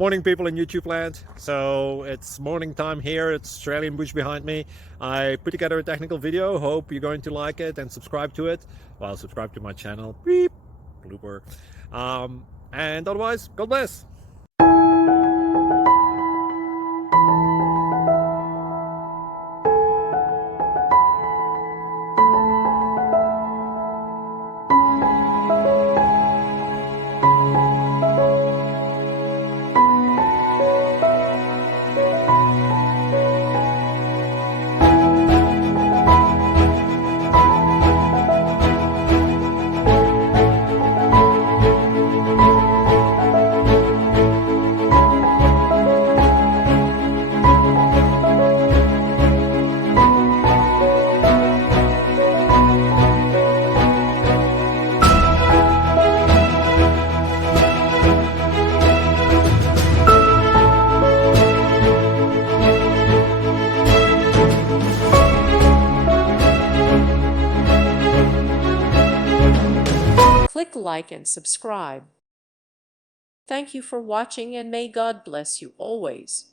Morning people in YouTube land. So it's morning time here. It's Australian bush behind me. I put together a technical video. Hope you're going to like it and subscribe to it. Well, subscribe to my channel. Beep. Blooper. And otherwise, God bless. Click like and subscribe. Thank you for watching, and may God bless you always.